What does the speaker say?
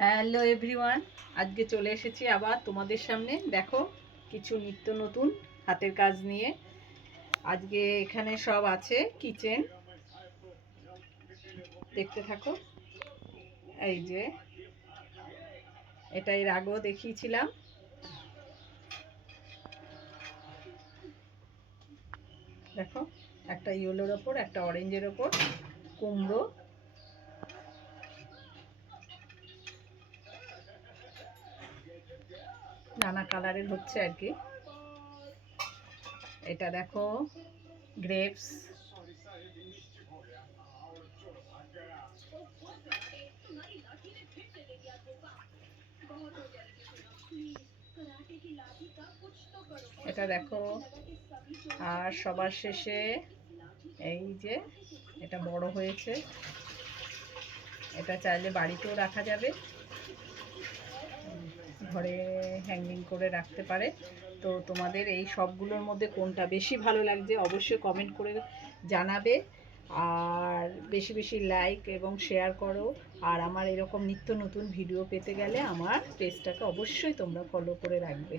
Hello everyone, আজকে চলে এসেছি আবার তোমাদের সামনে। দেখো, কিছু নিত্য নতুন হাতের কাজ নিয়ে। আজকে এখানে সব আছে কিচেন, দেখতে থাকো। এই যে এটা এর আগেও দেখিয়েছিলাম। দেখো, একটা ইয়েলোর ওপর, একটা অরেঞ্জের ওপর কুমড়ো, নানা কালারের হচ্ছে আর কি। এটা দেখো গ্রেপস, এটা দেখো। আর সবার শেষে এই যে এটা বড় হয়েছে, এটা চাইলে বাড়িতেও রাখা যাবে, ঘরে হ্যাঙ্গিং করে রাখতে পারে। তো তোমাদের এই সবগুলোর মধ্যে কোনটা বেশি ভালো লাগছে অবশ্যই কমেন্ট করে জানাবে। আর বেশি বেশি লাইক এবং শেয়ার করো। আর আমার এরকম নিত্য নতুন ভিডিও পেতে গেলে আমার পেজটাকে অবশ্যই তোমরা ফলো করে রাখবে।